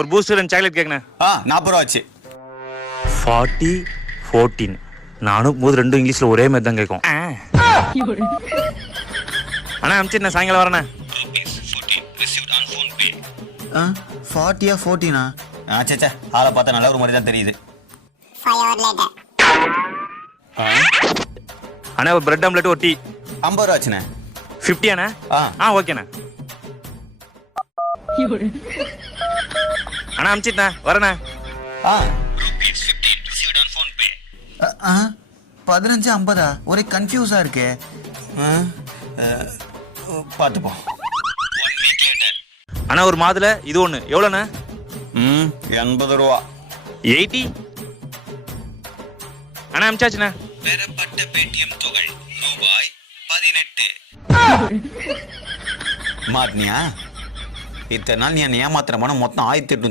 ஒரு boost 2 chocolate கேக்குண்ணே. 40 ரூபா ஆச்சு. 40 14 நானும் போது ரெண்டும் இங்கிலீஷ்ல ஒரே மாதிரி தான் கேட்கும். அண்ணா அமிச்சிருந்தேன் சாயங்காலம் வரேண்ணே. 40 14 சேச்சா ஆளை பார்த்தா நல்ல ஒரு மாதிரி தான் தெரியுது. அண்ணா ஒரு பிரெட் ஆம்லெட் ஒரு டீ 50 ரூபா ஆச்சுண்ணே. 50 அண்ணா. ஓகேண்ணா. அண்ணா அமிச்சிட்டேன் வரேண்ணே. 15 50 ஒரே கன்ஃபியூஸா இருக்கே. பார்த்துப்போம். அண்ணா ஒரு மாதுளை இது ஒன்று எவ்வளோண்ணே? 80 ரூபா. 80 அண்ணா அமிச்சாச்சுண்ணே. பெறப்பட்ட பேடிஎம் தொகை ரூபாய் 18. மாத்தினியா? இத்தனை நாள் நீ ஏமாத்திர மொத்தம் 1800